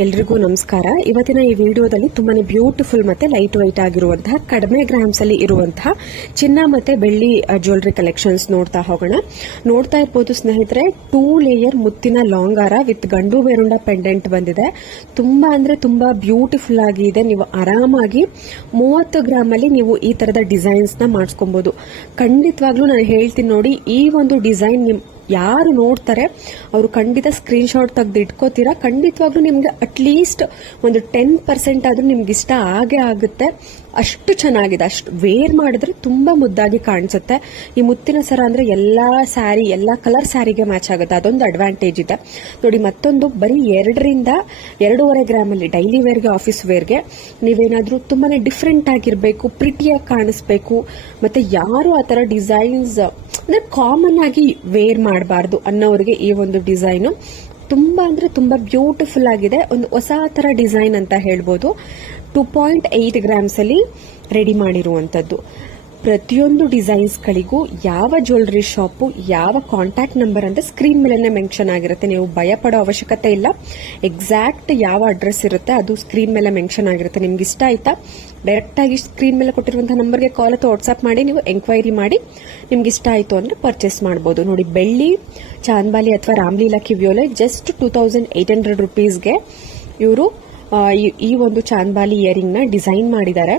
ಎಲ್ರಿಗೂ ನಮಸ್ಕಾರ. ಇವತ್ತಿನ ಈ ವಿಡಿಯೋದಲ್ಲಿ ತುಂಬಾನೇ ಬ್ಯೂಟಿಫುಲ್ ಮತ್ತೆ ಲೈಟ್ ವೈಟ್ ಆಗಿರುವಂತಹ ಕಡಿಮೆ ಗ್ರಾಮ್ಸ್ ಅಲ್ಲಿ ಇರುವಂತಹ ಚಿನ್ನ ಮತ್ತೆ ಬೆಳ್ಳಿ ಜ್ಯುವೆಲರಿ ಕಲೆಕ್ಷನ್ಸ್ ನೋಡ್ತಾ ಹೋಗೋಣ. ನೋಡ್ತಾ ಇರಬಹುದು ಸ್ನೇಹಿತರೆ, 2 ಲೇಯರ್ ಮುತ್ತಿನ ಲಾಂಗಾರ ವಿತ್ ಗಂಡು ಬೇರುಂಡ ಪೆಂಡೆಂಟ್ ಬಂದಿದೆ. ತುಂಬಾ ಅಂದ್ರೆ ತುಂಬಾ ಬ್ಯೂಟಿಫುಲ್ ಆಗಿ ಇದೆ. ನೀವು ಆರಾಮಾಗಿ 30 ಗ್ರಾಮ್ ಅಲ್ಲಿ ನೀವು ಈ ತರದ ಡಿಸೈನ್ಸ್ ನ ಮಾಡಿಸ್ಕೊಬಹುದು. ಖಂಡಿತವಾಗ್ಲೂ ನಾನು ಹೇಳ್ತೀನಿ ನೋಡಿ, ಈ ಒಂದು ಡಿಸೈನ್ ಯಾರು ನೋಡ್ತಾರೆ ಅವರು ಖಂಡಿತ ಸ್ಕ್ರೀನ್ ಶಾಟ್ ತೆಗೆದು ಇಟ್ಕೋತೀರಾ. ಖಂಡಿತವಾಗ್ಲೂ ನಿಮ್ಗೆ ಅಟ್ಲೀಸ್ಟ್ ಒಂದು 10% ಆದ್ರೂ ನಿಮ್ಗೆ ಇಷ್ಟ ಆಗೇ ಆಗುತ್ತೆ. ಅಷ್ಟು ಚೆನ್ನಾಗಿದೆ. ಅಷ್ಟು ವೇರ್ ಮಾಡಿದ್ರೆ ತುಂಬಾ ಮುದ್ದಾಗಿ ಕಾಣಿಸುತ್ತೆ. ಈ ಮುತ್ತಿನ ಸರ ಅಂದ್ರೆ ಎಲ್ಲಾ ಸ್ಯಾರಿ, ಎಲ್ಲಾ ಕಲರ್ ಸ್ಯಾರಿಗೆ ಮ್ಯಾಚ್ ಆಗುತ್ತೆ. ಅದೊಂದು ಅಡ್ವಾಂಟೇಜ್ ಇದೆ ನೋಡಿ. ಮತ್ತೊಂದು ಬರೀ 2 ರಿಂದ 2.5 ಗ್ರಾಮ್ ಅಲ್ಲಿ ಡೈಲಿ ವೇರ್ಗೆ, ಆಫೀಸ್ ವೇರ್ಗೆ ನೀವೇನಾದ್ರೂ ತುಂಬಾನೇ ಡಿಫ್ರೆಂಟ್ ಆಗಿರ್ಬೇಕು, ಪ್ರಿಟಿಯಾಗಿ ಕಾಣಿಸ್ಬೇಕು, ಮತ್ತೆ ಯಾರು ಆ ತರ ಡಿಸೈನ್ಸ್ ಅಂದ್ರೆ ಕಾಮನ್ ಆಗಿ ವೇರ್ ಮಾಡಬಾರ್ದು ಅನ್ನೋರಿಗೆ ಈ ಒಂದು ಡಿಸೈನ್ ತುಂಬಾ ಅಂದ್ರೆ ತುಂಬಾ ಬ್ಯೂಟಿಫುಲ್ ಆಗಿದೆ. ಒಂದು ಹೊಸ ತರ ಡಿಸೈನ್ ಅಂತ ಹೇಳ್ಬೋದು. 2.8 ಗ್ರಾಮ್ಸ್ ಅಲ್ಲಿ ರೆಡಿ ಮಾಡಿರುವಂತದ್ದು. ಪ್ರತಿಯೊಂದು ಡಿಸೈನ್ಸ್ ಗಳಿಗೂ ಯಾವ ಜ್ಯುವೆಲರಿ ಶಾಪ್, ಯಾವ ಕಾಂಟ್ಯಾಕ್ಟ್ ನಂಬರ್ ಅಂತ ಸ್ಕ್ರೀನ್ ಮೇಲೆ ಮೆನ್ಷನ್ ಆಗಿರುತ್ತೆ. ನೀವು ಭಯ ಪಡೋ ಅವಶ್ಯಕತೆ ಇಲ್ಲ. ಎಕ್ಸಾಕ್ಟ್ ಯಾವ ಅಡ್ರೆಸ್ ಇರುತ್ತೆ ಅದು ಸ್ಕ್ರೀನ್ ಮೇಲೆ ಮೆನ್ಷನ್ ಆಗಿರುತ್ತೆ. ನಿಮ್ಗೆ ಇಷ್ಟ ಆಯ್ತಾ, ಡೈರೆಕ್ಟ್ ಆಗಿ ಸ್ಕ್ರೀನ್ ಮೇಲೆ ಕೊಟ್ಟಿರುವಂತಹ ನಂಬರ್ಗೆ ಕಾಲ್ ಅಥವಾ ವಾಟ್ಸ್ಆಪ್ ಮಾಡಿ ನೀವು ಎಂಕ್ವೈರಿ ಮಾಡಿ ನಿಮ್ಗೆ ಇಷ್ಟ ಆಯ್ತು ಅಂದ್ರೆ ಪರ್ಚೇಸ್ ಮಾಡಬಹುದು. ನೋಡಿ, ಬೆಳ್ಳಿ ಚಾಂದ್ಬಾಲಿ ಅಥವಾ ರಾಮ್ಲೀಲಾ ಕಿವಿಯೋಲೆ ಜಸ್ಟ್ 2800 ರುಪೀಸ್ಗೆ ಇವರು ಈ ಒಂದು ಚಾಂದ್ಬಾಲಿ ಇಯರಿಂಗ್ ನ ಡಿಸೈನ್ ಮಾಡಿದ್ದಾರೆ.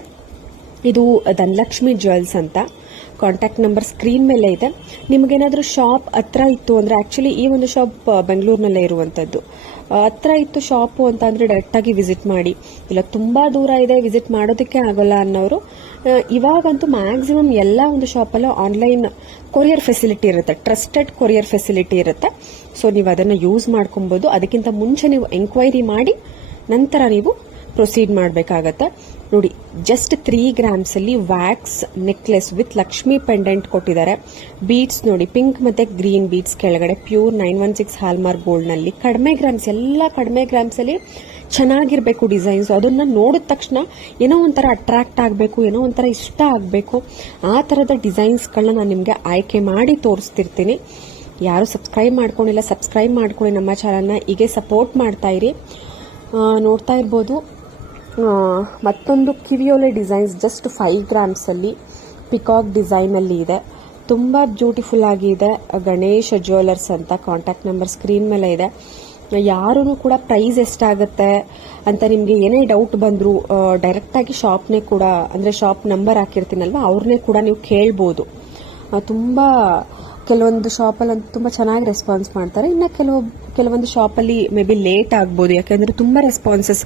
ಇದು ಧನಲಕ್ಷ್ಮಿ ಜ್ಯುವೆಲ್ಸ್ ಅಂತ. ಕಾಂಟ್ಯಾಕ್ಟ್ ನಂಬರ್ ಸ್ಕ್ರೀನ್ ಮೇಲೆ ಇದೆ. ನಿಮಗೇನಾದ್ರೂ ಶಾಪ್ ಹತ್ರ ಇತ್ತು ಅಂದ್ರೆ, ಆಕ್ಚುಲಿ ಈ ಒಂದು ಶಾಪ್ ಬೆಂಗಳೂರಿನಲ್ಲೇ ಇರುವಂತದ್ದು. ಹತ್ರ ಇತ್ತು ಶಾಪ್ ಅಂತ ಅಂದ್ರೆ ಡೈರೆಕ್ಟ್ ಆಗಿ ವಿಸಿಟ್ ಮಾಡಿ. ಇಲ್ಲ ತುಂಬಾ ದೂರ ಇದೆ, ವಿಸಿಟ್ ಮಾಡೋದಕ್ಕೆ ಆಗೋಲ್ಲ ಅನ್ನೋರು, ಇವಾಗಂತೂ ಮ್ಯಾಕ್ಸಿಮಮ್ ಎಲ್ಲ ಒಂದು ಶಾಪಲ್ಲೂ ಆನ್ಲೈನ್ ಕೊರಿಯರ್ ಫೆಸಿಲಿಟಿ ಇರುತ್ತೆ. ಟ್ರಸ್ಟೆಡ್ ಕೊರಿಯರ್ ಫೆಸಿಲಿಟಿ ಇರುತ್ತೆ. ಸೊ ನೀವು ಅದನ್ನ ಯೂಸ್ ಮಾಡ್ಕೊಬಹುದು. ಅದಕ್ಕಿಂತ ಮುಂಚೆ ನೀವು ಎಂಕ್ವೈರಿ ಮಾಡಿ ನಂತರ ನೀವು ಪ್ರೊಸೀಡ್ ಮಾಡಬೇಕಾಗತ್ತೆ. ನೋಡಿ, ಜಸ್ಟ್ 3 ಗ್ರಾಮ್ಸ್ ಅಲ್ಲಿ wax necklace with Lakshmi pendant ಕೊಟ್ಟಿದ್ದಾರೆ. ಬೀಡ್ಸ್ ನೋಡಿ, ಪಿಂಕ್ ಮತ್ತೆ ಗ್ರೀನ್ ಬೀಡ್ಸ್ ಕೆಳಗಡೆ ಪ್ಯೂರ್ 916 ಹಾಲ್ಮಾರ್ಕ್ ಗೋಲ್ಡ್ ನಲ್ಲಿ ಕಡಿಮೆ ಗ್ರಾಮ್ಸ್, ಎಲ್ಲ ಕಡಿಮೆ ಗ್ರಾಮ್ಸ್ ಅಲ್ಲಿ ಚೆನ್ನಾಗಿರ್ಬೇಕು ಡಿಸೈನ್ಸ್. ಅದನ್ನ ನೋಡಿದ ತಕ್ಷಣ ಏನೋ ಒಂಥರ ಅಟ್ರಾಕ್ಟ್ ಆಗಬೇಕು, ಏನೋ ಒಂಥರ ಇಷ್ಟ ಆಗಬೇಕು. ಆ ತರದ ಡಿಸೈನ್ಸ್ ಗಳನ್ನ ನಾನು ನಿಮ್ಗೆ ಆಯ್ಕೆ ಮಾಡಿ ತೋರಿಸ್ತಿರ್ತೀನಿ. ಯಾರು ಸಬ್ಸ್ಕ್ರೈಬ್ ಮಾಡ್ಕೊಂಡಿಲ್ಲ, ಸಬ್ಸ್ಕ್ರೈಬ್ ಮಾಡ್ಕೊಳ್ಳಿ ನಮ್ಮ ಚಾನಲ್ನ. ಹೀಗೆ ಸಪೋರ್ಟ್ ಮಾಡ್ತಾ ಇರಿ. ನೋಡ್ತಾ ಇರ್ಬೋದು, ಮತ್ತೊಂದು ಕಿವಿಯೋಲೆ ಡಿಸೈನ್ಸ್ ಜಸ್ಟ್ 5 ಗ್ರಾಮ್ಸ್ ಅಲ್ಲಿ ಪಿಕಾಕ್ ಡಿಸೈನ್ ಅಲ್ಲಿ ಇದೆ. ತುಂಬಾ ಬ್ಯೂಟಿಫುಲ್ ಆಗಿ ಇದೆ. ಗಣೇಶ್ ಜ್ಯುವೆಲರ್ಸ್ ಅಂತ ಕಾಂಟ್ಯಾಕ್ಟ್ ನಂಬರ್ ಸ್ಕ್ರೀನ್ ಮೇಲೆ ಇದೆ. ಯಾರೂ ಕೂಡ ಪ್ರೈಸ್ ಎಷ್ಟಾಗುತ್ತೆ ಅಂತ ನಿಮ್ಗೆ ಏನೇ ಡೌಟ್ ಬಂದ್ರು ಡೈರೆಕ್ಟ್ ಆಗಿ ಶಾಪ್ನೇ ಕೂಡ, ಅಂದ್ರೆ ಶಾಪ್ ನಂಬರ್ ಹಾಕಿರ್ತೀನಲ್ವಾ, ಅವ್ರನ್ನೇ ಕೂಡ ನೀವು ಕೇಳ್ಬೋದು. ತುಂಬಾ ಕೆಲವೊಂದು ಶಾಪಲ್ಲಿ ತುಂಬಾ ಚೆನ್ನಾಗಿ ರೆಸ್ಪಾನ್ಸ್ ಮಾಡ್ತಾರೆ. ಇನ್ನು ಕೆಲವೊಂದು ಶಾಪಲ್ಲಿ ಮೇ ಬಿ ಲೇಟ್ ಆಗ್ಬೋದು. ಯಾಕೆಂದ್ರೆ ತುಂಬಾ ರೆಸ್ಪಾನ್ಸಸ್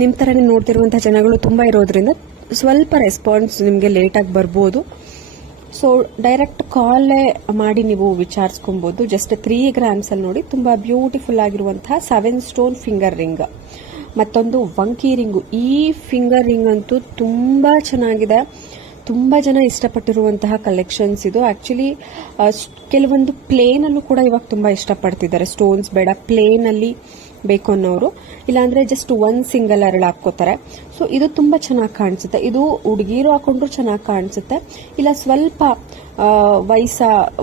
ನಿಮ್ ತರನೇ ನೋಡ್ತಿರುವಂತಹ ಜನಗಳು ತುಂಬಾ ಇರೋದ್ರಿಂದ ಸ್ವಲ್ಪ ರೆಸ್ಪಾನ್ಸ್ ನಿಮ್ಗೆ ಲೇಟ್ ಆಗಿ ಬರ್ಬೋದು. ಸೊ ಡೈರೆಕ್ಟ್ ಕಾಲೇ ಮಾಡಿ ನೀವು ವಿಚಾರಿಸ್ಕೊಬಹುದು. ಜಸ್ಟ್ 3 ಗ್ರಾಮ್ಸ್ ಅಲ್ಲಿ ನೋಡಿ, ತುಂಬಾ ಬ್ಯೂಟಿಫುಲ್ ಆಗಿರುವಂತಹ 7 ಸ್ಟೋನ್ ಫಿಂಗರ್ ರಿಂಗ್, ಮತ್ತೊಂದು ವಂಕಿ ರಿಂಗು. ಈ ಫಿಂಗರ್ ರಿಂಗ್ ಅಂತೂ ತುಂಬಾ ಚೆನ್ನಾಗಿದೆ. ತುಂಬಾ ಜನ ಇಷ್ಟಪಟ್ಟಿರುವಂತಹ ಕಲೆಕ್ಷನ್ಸ್ ಇದು. ಆಕ್ಚುಲಿ ಕೆಲವೊಂದು ಪ್ಲೇನ್ ಅಲ್ಲೂ ಕೂಡ ಇವಾಗ ತುಂಬಾ ಇಷ್ಟಪಡ್ತಿದ್ದಾರೆ. ಸ್ಟೋನ್ಸ್ ಬೇಡ, ಪ್ಲೇನ್ ಅಲ್ಲಿ ಬೇಕು ಅನ್ನೋರು, ಇಲ್ಲಾಂದ್ರೆ ಜಸ್ಟ್ 1 ಸಿಂಗಲ್ ಅರಳು ಹಾಕೋತಾರೆ. ಸೊ ಇದು ತುಂಬಾ ಚೆನ್ನಾಗಿ ಕಾಣಿಸುತ್ತೆ. ಇದು ಹುಡುಗಿರು ಹಾಕೊಂಡ್ರು ಚೆನ್ನಾಗಿ ಕಾಣಿಸುತ್ತೆ. ಇಲ್ಲ ಸ್ವಲ್ಪ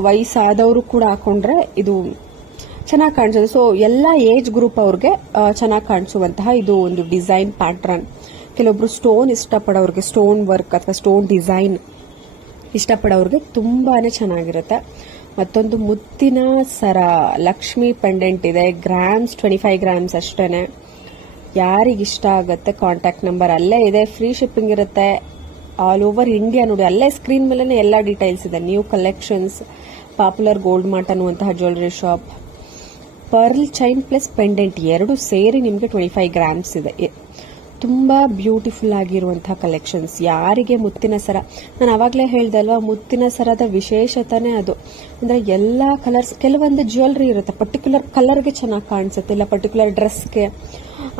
ವಯಸ್ಸಾದವರು ಕೂಡ ಹಾಕೊಂಡ್ರೆ ಇದು ಚೆನ್ನಾಗಿ ಕಾಣಿಸುತ್ತೆ. ಸೊ ಎಲ್ಲಾ ಏಜ್ ಗ್ರೂಪ್ ಅವ್ರಿಗೆ ಚೆನ್ನಾಗಿ ಕಾಣಿಸುವಂತಹ ಇದು ಒಂದು ಡಿಸೈನ್ ಪ್ಯಾಟ್ರನ್. ಕೆಲವೊಬ್ರು ಸ್ಟೋನ್ ಇಷ್ಟಪಡೋರಿಗೆ, ಸ್ಟೋನ್ ವರ್ಕ್ ಅಥವಾ ಸ್ಟೋನ್ ಡಿಸೈನ್ ಇಷ್ಟಪಡೋರಿಗೆ ತುಂಬಾನೇ ಚೆನ್ನಾಗಿರುತ್ತೆ. ಮತ್ತೊಂದು ಮುತ್ತಿನ ಸರ ಲಕ್ಷ್ಮಿ ಪೆಂಡೆಂಟ್ ಇದೆ. ಗ್ರಾಮ್ಸ್ 25 ಗ್ರಾಮ್ಸ್ ಅಷ್ಟೇನೆ. ಯಾರಿಗಿಷ್ಟ ಆಗುತ್ತೆ ಕಾಂಟ್ಯಾಕ್ಟ್ ನಂಬರ್ ಅಲ್ಲೇ ಇದೆ. ಫ್ರೀ ಶಿಪ್ಪಿಂಗ್ ಇರುತ್ತೆ ಆಲ್ ಓವರ್ ಇಂಡಿಯಾ. ನೋಡಿ, ಅಲ್ಲೇ ಸ್ಕ್ರೀನ್ ಮೇಲೆ ಎಲ್ಲ ಡೀಟೇಲ್ಸ್ ಇದೆ. New collections, popular Gold Mart ಅನ್ನುವಂತಹ jewellery shop. Pearl chain plus pendant 2 ಸೇರಿ ನಿಮಗೆ 25 ಗ್ರಾಮ್ಸ್ ಇದೆ. ತುಂಬಾ ಬ್ಯೂಟಿಫುಲ್ ಆಗಿರುವಂತಹ ಕಲೆಕ್ಷನ್ಸ್. ಯಾರಿಗೆ ಮುತ್ತಿನ ಸರ, ನಾನು ಅವಾಗಲೇ ಹೇಳ್ದೆ ಅಲ್ವಾ, ಮುತ್ತಿನ ಸರದ ವಿಶೇಷತೆನೇ ಅದು. ಅಂದ್ರೆ ಎಲ್ಲಾ ಕಲರ್ಸ್, ಕೆಲವೊಂದು ಜ್ಯುವೆಲರಿ ಇರುತ್ತೆ ಪರ್ಟಿಕ್ಯುಲರ್ ಕಲರ್ಗೆ ಚೆನ್ನಾಗಿ ಕಾಣಿಸುತ್ತೆ, ಇಲ್ಲ ಪರ್ಟಿಕ್ಯುಲರ್ ಡ್ರೆಸ್ಗೆ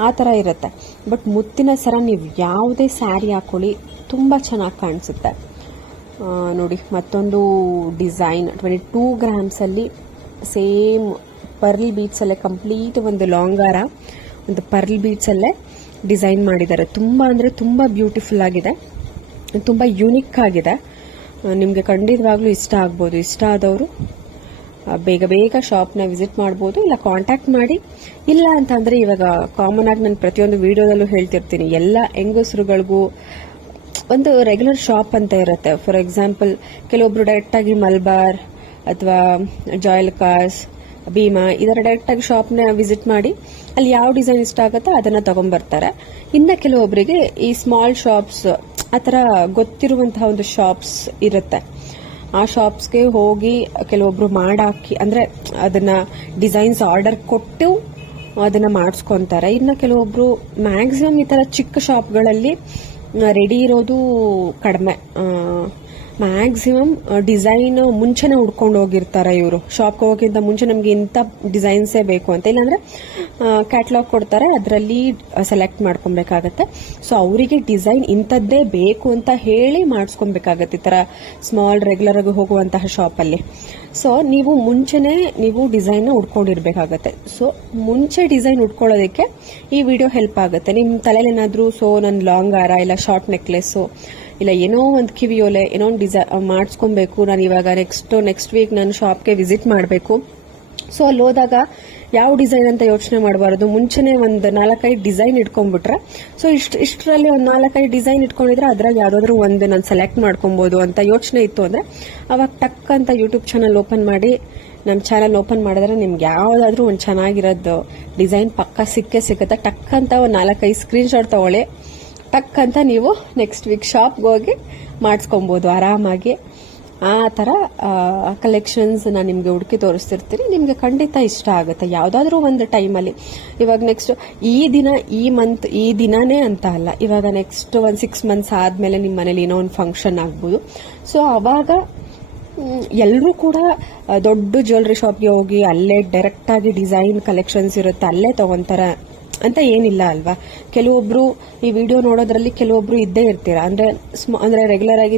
ಆ ತರ ಇರುತ್ತೆ. ಬಟ್ ಮುತ್ತಿನ ಸರ ನೀವು ಯಾವುದೇ ಸ್ಯಾರಿ ಹಾಕೊಳ್ಳಿ ತುಂಬಾ ಚೆನ್ನಾಗಿ ಕಾಣಿಸುತ್ತೆ. ನೋಡಿ, ಮತ್ತೊಂದು ಡಿಸೈನ್ 22 ಗ್ರಾಮ್ಸ್ ಅಲ್ಲಿ ಸೇಮ್ ಪರ್ಲ್ ಬೀಡ್ಸ್ ಅಲ್ಲೇ ಕಂಪ್ಲೀಟ್ ಒಂದು ಲಾಂಗಾರ, ಒಂದು ಪರ್ಲ್ ಬೀಡ್ಸ್ ಅಲ್ಲೇ ಡಿಸೈನ್ ಮಾಡಿದ್ದಾರೆ. ತುಂಬಾ ಅಂದ್ರೆ ತುಂಬಾ ಬ್ಯೂಟಿಫುಲ್ ಆಗಿದೆ, ತುಂಬಾ ಯುನಿಕ್ ಆಗಿದೆ. ನಿಮ್ಗೆ ಖಂಡಿತವಾಗ್ಲೂ ಇಷ್ಟ ಆಗ್ಬೋದು. ಇಷ್ಟ ಆದವರು ಬೇಗ ಬೇಗ ಶಾಪ್ನ ವಿಸಿಟ್ ಮಾಡ್ಬೋದು, ಇಲ್ಲ ಕಾಂಟ್ಯಾಕ್ಟ್ ಮಾಡಿ. ಇಲ್ಲ ಅಂತಂದ್ರೆ ಇವಾಗ ಕಾಮನ್ ಆಗಿ ನಾನು ಪ್ರತಿಯೊಂದು ವಿಡಿಯೋದಲ್ಲೂ ಹೇಳ್ತಿರ್ತೀನಿ, ಎಲ್ಲ ಹೆಂಗಸರುಗಳಿಗೂ ಒಂದು ರೆಗ್ಯುಲರ್ ಶಾಪ್ ಅಂತ ಇರುತ್ತೆ. ಫಾರ್ ಎಕ್ಸಾಂಪಲ್ ಕೆಲವೊಬ್ರು ಡೈರೆಕ್ಟ್ ಆಗಿ ಮಲ್ಬಾರ್ ಅಥವಾ ಜಾಯಲ್ಕಾಸ್, ಭೀಮಾ ಇದರ ಡೈರೆಕ್ಟ್ ಆಗಿ ಶಾಪ್ನ ವಿಸಿಟ್ ಮಾಡಿ ಅಲ್ಲಿ ಯಾವ ಡಿಸೈನ್ ಇಷ್ಟ ಆಗುತ್ತೋ ಅದನ್ನ ತಗೊಂಡ್ಬರ್ತಾರೆ. ಇನ್ನ ಕೆಲವೊಬ್ಬರಿಗೆ ಈ ಸ್ಮಾಲ್ ಶಾಪ್ಸ್ ಆತರ ಗೊತ್ತಿರುವಂತಹ ಒಂದು ಶಾಪ್ಸ್ ಇರುತ್ತೆ, ಆ ಶಾಪ್ಸ್ಗೆ ಹೋಗಿ ಕೆಲವೊಬ್ರು ಮಾಡಾಕಿ ಅಂದ್ರೆ ಅದನ್ನ ಡಿಸೈನ್ಸ್ ಆರ್ಡರ್ ಕೊಟ್ಟು ಅದನ್ನ ಮಾಡಿಸ್ಕೊಂತಾರೆ. ಇನ್ನು ಕೆಲವೊಬ್ರು ಮ್ಯಾಕ್ಸಿಮಮ್ ಈ ತರ ಚಿಕ್ಕ ಶಾಪ್ಗಳಲ್ಲಿ ರೆಡಿ ಇರೋದು ಕಡಿಮೆ. ಮ್ಯಾಕ್ಸಿಮಮ್ ಡಿಸೈನ್ ಮುಂಚೆನೆ ಹುಡ್ಕೊಂಡು ಹೋಗಿರ್ತಾರೆ ಇವರು. ಶಾಪ್ಗೆ ಹೋಗೋಕ್ಕಿಂತ ಮುಂಚೆ ನಮ್ಗೆ ಇಂಥ ಡಿಸೈನ್ಸೇ ಬೇಕು ಅಂತ, ಇಲ್ಲಾಂದ್ರೆ ಕ್ಯಾಟ್ಲಾಗ್ ಕೊಡ್ತಾರೆ, ಅದರಲ್ಲಿ ಸೆಲೆಕ್ಟ್ ಮಾಡ್ಕೊಬೇಕಾಗತ್ತೆ. ಸೊ ಅವರಿಗೆ ಡಿಸೈನ್ ಇಂಥದ್ದೇ ಬೇಕು ಅಂತ ಹೇಳಿ ಮಾಡಿಸ್ಕೊಬೇಕಾಗತ್ತೆ ಈ ತರ ಸ್ಮಾಲ್ ರೆಗ್ಯುಲರ್ ಆಗಿ ಹೋಗುವಂತಹ ಶಾಪಲ್ಲಿ. ಸೊ ನೀವು ಮುಂಚೆನೆ ನೀವು ಡಿಸೈನ್ ಹುಡ್ಕೊಂಡಿರ್ಬೇಕಾಗತ್ತೆ. ಸೊ ಮುಂಚೆ ಡಿಸೈನ್ ಉಟ್ಕೊಳ್ಳೋದಕ್ಕೆ ಈ ವಿಡಿಯೋ ಹೆಲ್ಪ್ ಆಗುತ್ತೆ. ನಿಮ್ಮ ತಲೆಯಲ್ಲಿ ಏನಾದ್ರು ನನ್ನ ಲಾಂಗ್ ಹಾರ ಇಲ್ಲ ಶಾರ್ಟ್ ನೆಕ್ಲೆಸ್ ಇಲ್ಲ ಏನೋ ಒಂದು ಕಿವಿಯೋಲೆ ಏನೋ ಒಂದು ಡಿಸೈನ್ ಮಾಡಿಸ್ಕೊಬೇಕು, ನಾನು ಇವಾಗ ನೆಕ್ಸ್ಟ್ ವೀಕ್ ನಾನು ಶಾಪ್ಗೆ ವಿಸಿಟ್ ಮಾಡಬೇಕು. ಸೊ ಅಲ್ಲಿ ಹೋದಾಗ ಯಾವ ಡಿಸೈನ್ ಅಂತ ಯೋಚನೆ ಮಾಡಬಾರದು, ಮುಂಚೆನೆ ಒಂದು 4-5 ಡಿಸೈನ್ ಇಟ್ಕೊಂಡ್ಬಿಟ್ರೆ, ಸೊ ಇಷ್ಟರಲ್ಲಿ ಒಂದು 4-5 ಡಿಸೈನ್ ಇಟ್ಕೊಂಡಿದ್ರೆ ಅದ್ರಾಗ ಯಾವ್ದಾದ್ರು ಒಂದು ನಾನು ಸೆಲೆಕ್ಟ್ ಮಾಡ್ಕೊಬಹುದು ಅಂತ ಯೋಚನೆ ಇತ್ತು ಅಂದ್ರೆ ಅವಾಗ ಟಕ್ ಅಂತ ಯೂಟ್ಯೂಬ್ ಚಾನಲ್ ಓಪನ್ ಮಾಡಿ, ನಮ್ಮ ಚಾನಲ್ ಓಪನ್ ಮಾಡಿದ್ರೆ ನಿಮ್ಗೆ ಯಾವ್ದಾದ್ರು ಒಂದು ಚೆನ್ನಾಗಿರೋದು ಡಿಸೈನ್ ಪಕ್ಕ ಸಿಗುತ್ತೆ. ಟಕ್ ಅಂತ ಒಂದು 4-5 ಸ್ಕ್ರೀನ್ ಶಾಟ್ ತಗೊಳ್ಳಿ, ಟಕ್ ಅಂತ ನೀವು ನೆಕ್ಸ್ಟ್ ವೀಕ್ ಶಾಪ್ಗೆ ಹೋಗಿ ಮಾಡಿಸ್ಕೊಬಹುದು ಆರಾಮಾಗಿ. ಆ ತರ ಕಲೆಕ್ಷನ್ಸ್ ನಾನು ನಿಮ್ಗೆ ಹುಡುಕಿ ತೋರಿಸ್ತಿರ್ತೀನಿ, ನಿಮ್ಗೆ ಖಂಡಿತ ಇಷ್ಟ ಆಗುತ್ತೆ ಯಾವ್ದಾದ್ರು ಒಂದು ಟೈಮಲ್ಲಿ. ಇವಾಗ ನೆಕ್ಸ್ಟ್ ಈ ದಿನ ಈ ಮಂತ್ ಈ ದಿನಾನೇ ಅಂತ ಅಲ್ಲ, ಇವಾಗ ನೆಕ್ಸ್ಟ್ ಒಂದು 6 ಮಂತ್ಸ್ ಆದ್ಮೇಲೆ ನಿಮ್ಮ ಮನೇಲಿ ಏನೋ ಒಂದು ಫಂಕ್ಷನ್ ಆಗ್ಬೋದು. ಸೊ ಅವಾಗ ಎಲ್ಲರೂ ಕೂಡ ದೊಡ್ಡ ಜ್ಯುವೆಲ್ರಿ ಶಾಪ್ಗೆ ಹೋಗಿ ಅಲ್ಲೇ ಡೈರೆಕ್ಟ್ ಆಗಿ ಡಿಸೈನ್ ಕಲೆಕ್ಷನ್ಸ್ ಇರುತ್ತೆ ಅಲ್ಲೇ ತಗೊಂತಾರೆ ಅಂತ ಏನಿಲ್ಲ ಅಲ್ವಾ. ಕೆಲವೊಬ್ರು ಈ ವಿಡಿಯೋ ನೋಡೋದ್ರಲ್ಲಿ ಕೆಲವೊಬ್ರು ಇದ್ದೇ ಇರ್ತೀರಾ, ಅಂದ್ರೆ ರೆಗ್ಯುಲರ್ ಆಗಿ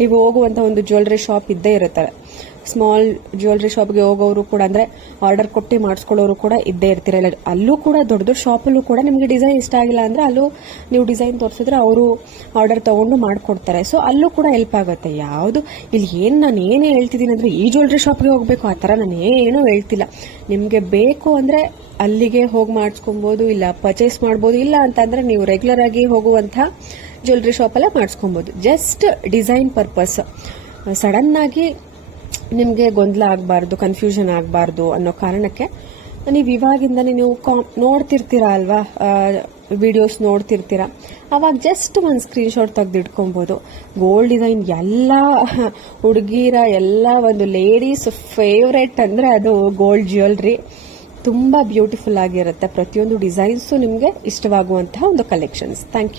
ನೀವು ಹೋಗುವಂತ ಒಂದು ಜ್ಯುವೆಲ್ರಿ ಶಾಪ್ ಇದ್ದೇ ಇರುತ್ತಾರೆ. ಸ್ಮಾಲ್ ಜ್ಯುವೆಲ್ರಿ ಶಾಪ್ಗೆ ಹೋಗೋರು ಕೂಡ ಅಂದ್ರೆ ಆರ್ಡರ್ ಕೊಟ್ಟು ಮಾಡಿಸ್ಕೊಳ್ಳೋರು ಕೂಡ ಇದ್ದೇ ಇರ್ತೀರ. ಅಲ್ಲೂ ಕೂಡ ದೊಡ್ಡ ಶಾಪಲ್ಲೂ ಕೂಡ ನಿಮ್ಗೆ ಡಿಸೈನ್ ಇಷ್ಟ ಆಗಿಲ್ಲ ಅಂದ್ರೆ ಅಲ್ಲೂ ನೀವು ಡಿಸೈನ್ ತೋರಿಸಿದ್ರೆ ಅವರು ಆರ್ಡರ್ ತಗೊಂಡು ಮಾಡ್ಕೊಡ್ತಾರೆ. ಸೊ ಅಲ್ಲೂ ಕೂಡ ಹೆಲ್ಪ್ ಆಗುತ್ತೆ. ಯಾವುದು ಇಲ್ಲಿ ನಾನು ಏನೇ ಹೇಳ್ತಿದ್ದೀನಿ ಅಂದ್ರೆ ಈ ಜ್ಯುವೆಲ್ರಿ ಶಾಪ್ಗೆ ಹೋಗ್ಬೇಕು ಆ ತರ ನಾನು ಏನೂ ಹೇಳ್ತಿಲ್ಲ. ನಿಮ್ಗೆ ಬೇಕು ಅಂದ್ರೆ ಅಲ್ಲಿಗೆ ಹೋಗಿ ಮಾಡಿಸ್ಕೊಬಹುದು, ಇಲ್ಲ ಪರ್ಚೇಸ್ ಮಾಡಬಹುದು, ಇಲ್ಲ ಅಂತಂದ್ರೆ ನೀವು ರೆಗ್ಯುಲರ್ ಆಗಿ ಹೋಗುವಂತ ಜ್ಯುವೆಲ್ರಿ ಶಾಪ್ ಅಲ್ಲೇ ಮಾಡಿಸ್ಕೊಬಹುದು. Just design purpose. ಸಡನ್ ಆಗಿ ನಿಮ್ಗೆ ಗೊಂದಲ ಆಗಬಾರ್ದು, ಕನ್ಫ್ಯೂಷನ್ ಆಗಬಾರ್ದು ಅನ್ನೋ ಕಾರಣಕ್ಕೆ ನೀವು ಇವಾಗಿಂದಾನೇ ನೀವು ನೋಡ್ತಿರ್ತೀರಾ ಅಲ್ವಾ, ವಿಡಿಯೋಸ್ ನೋಡ್ತಿರ್ತೀರಾ, ಅವಾಗ ಜಸ್ಟ್ ಒಂದು ಸ್ಕ್ರೀನ್ ಶಾಟ್ ತೆಗೆದಿಟ್ಕೊಬಹುದು. ಗೋಲ್ಡ್ ಡಿಸೈನ್ ಎಲ್ಲ ಹುಡುಗಿರ ಎಲ್ಲ ಒಂದು ಲೇಡೀಸ್ ಫೇವ್ರೆಟ್ ಅಂದ್ರೆ ಅದು ಗೋಲ್ಡ್ ಜ್ಯುವೆಲ್ರಿ. ತುಂಬಾ ಬ್ಯೂಟಿಫುಲ್ ಆಗಿರುತ್ತೆ, ಪ್ರತಿಯೊಂದು ಡಿಸೈನ್ಸು ನಿಮ್ಗೆ ಇಷ್ಟವಾಗುವಂತಹ ಒಂದು ಕಲೆಕ್ಷನ್ಸ್. Thank you.